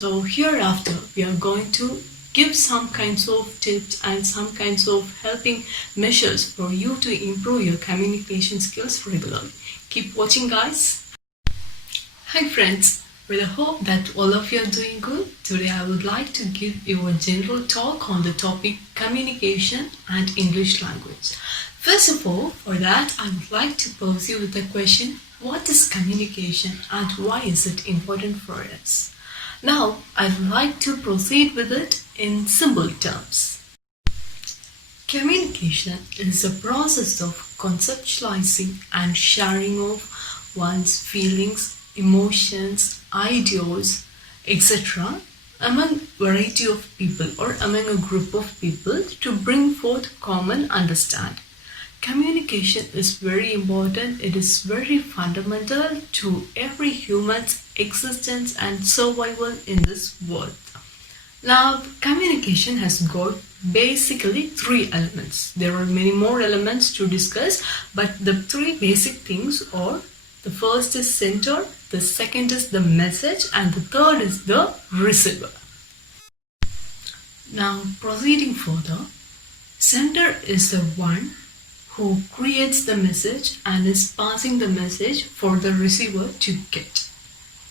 So hereafter we are going to give some kinds of tips and some kinds of helping measures for you to improve your communication skills regularly. Keep watching, guys. Hi friends, well, I hope that all of you are doing good. Today I would like to give you a general talk on the topic communication and English language. First of all, for that I would like to pose you with the question, what is communication and why is it important for us? Now, I would like to proceed with it in simple terms. Communication is the process of conceptualizing and sharing of one's feelings, emotions, ideas, etc. among a variety of people or among a group of people to bring forth common understanding. Communication is very important. It is very fundamental to every human's existence and survival in this world. Now, communication has got basically three elements. There are many more elements to discuss, but the three basic things are: the first is sender, the second is the message, and the third is the receiver. Now, proceeding further, sender is the one who creates the message and is passing the message for the receiver to get.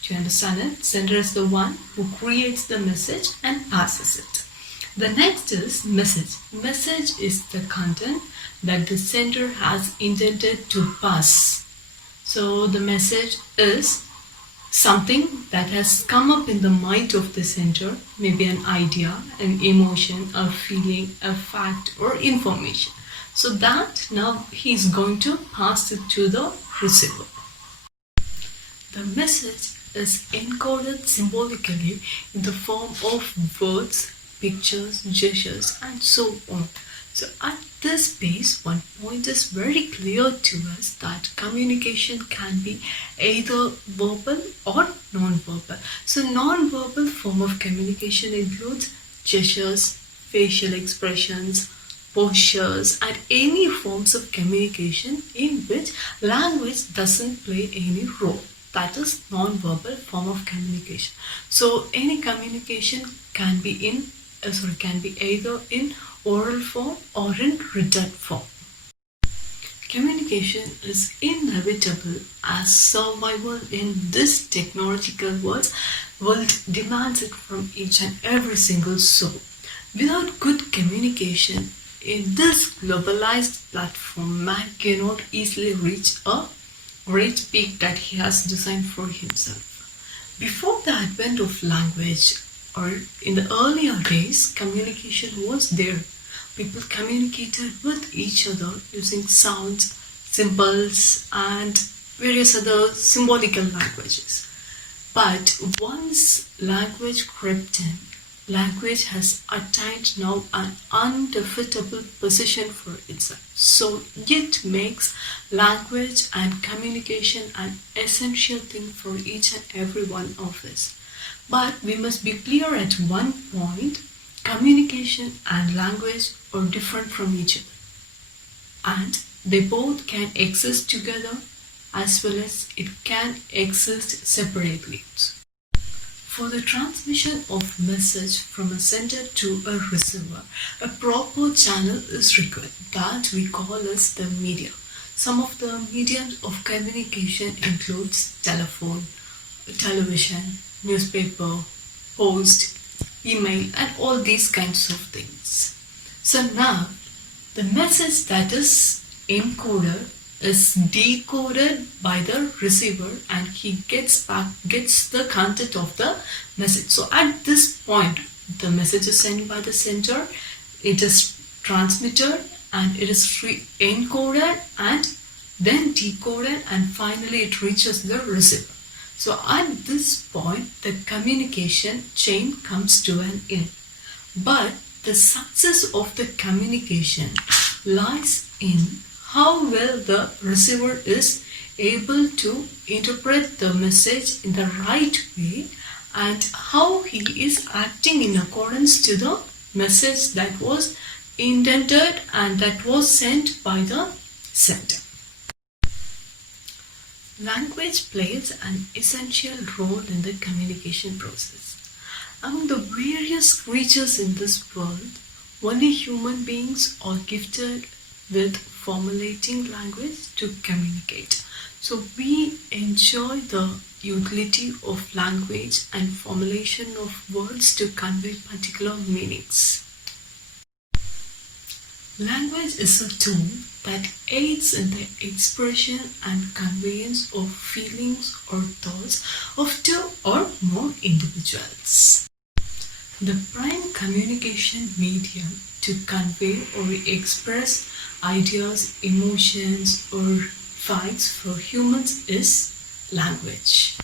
Do you understand it? Sender is the one who creates the message and passes it. The next is message. Message is the content that the sender has intended to pass. So the message is something that has come up in the mind of the sender, maybe an idea, an emotion, a feeling, a fact, or information. So that now he is going to pass it to the receiver. The message is encoded symbolically in the form of words, pictures, gestures, and so on. So at this base, one point is very clear to us that communication can be either verbal or non-verbal. So non-verbal form of communication includes gestures, facial expressions, postures, and any forms of communication in which language doesn't play any role. That is non-verbal form of communication. So any communication can be either in oral form or in written form. Communication is inevitable as survival in this technological world demands it from each and every single soul. Without good communication, in this globalized platform, man cannot easily reach a great peak that he has designed for himself. Before the advent of language, or in the earlier days, communication was there. People communicated with each other using sounds, symbols, and various other symbolical languages. But once language crept in, language has attained now an undefeatable position for itself. So it makes language and communication an essential thing for each and every one of us. But we must be clear at one point, communication and language are different from each other. And they both can exist together as well as it can exist separately. For the transmission of message from a sender to a receiver, a proper channel is required that we call as the medium. Some of the mediums of communication includes telephone, television, newspaper, post, email, and all these kinds of things. So now, the message that is encoded is decoded by the receiver and he gets the content of the message. So at this point, the message is sent by the sender, it is transmitted and it is encoded and then decoded and finally it reaches the receiver. So at this point, the communication chain comes to an end. But the success of the communication lies in how well the receiver is able to interpret the message in the right way and how he is acting in accordance to the message that was intended and that was sent by the sender. Language plays an essential role in the communication process. Among the various creatures in this world, only human beings are gifted with formulating language to communicate. So we enjoy the utility of language and formulation of words to convey particular meanings. Language is a tool that aids in the expression and conveyance of feelings or thoughts of two or more individuals. The prime communication medium to convey or express ideas, emotions, or facts for humans is language.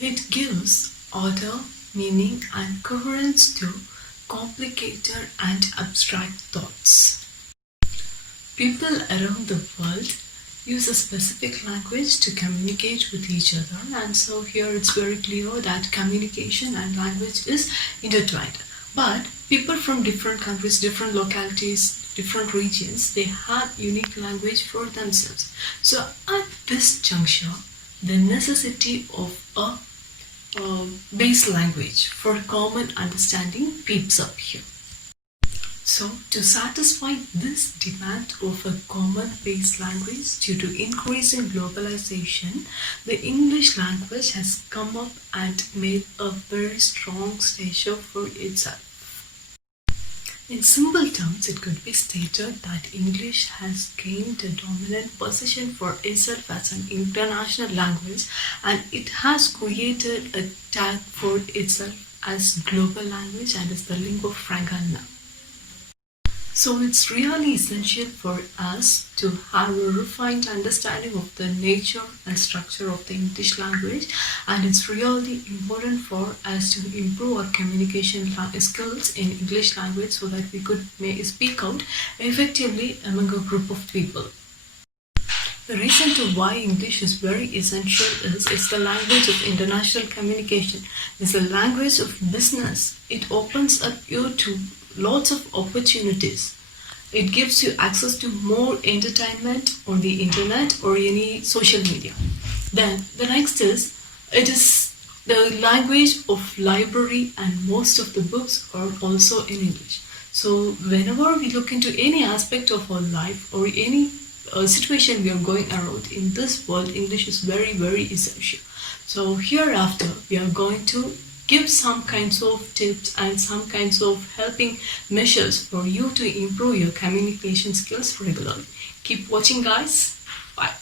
It gives order, meaning, and coherence to complicated and abstract thoughts. People around the world use a specific language to communicate with each other, and so here it's very clear that communication and language is intertwined. But people from different countries, different localities, different regions, they have unique language for themselves. So at this juncture, the necessity of a base language for common understanding peeps up here. So, to satisfy this demand of a common base language due to increasing globalization, the English language has come up and made a very strong stature for itself. In simple terms, it could be stated that English has gained a dominant position for itself as an international language, and it has created a tag for itself as global language and is the lingua franca now. So it's really essential for us to have a refined understanding of the nature and structure of the English language, and it's really important for us to improve our communication skills in English language so that we could speak out effectively among a group of people. The reason to why English is very essential is it's the language of international communication. It's the language of business. It opens up you to lots of opportunities. It gives you access to more entertainment on the internet or any social media. Then the next is it is the language of library, and most of the books are also in English. So whenever we look into any aspect of our life or any situation we are going around in this world, English is very, very essential. So hereafter we are going to give some kinds of tips and some kinds of helping measures for you to improve your communication skills regularly. Keep watching, guys. Bye.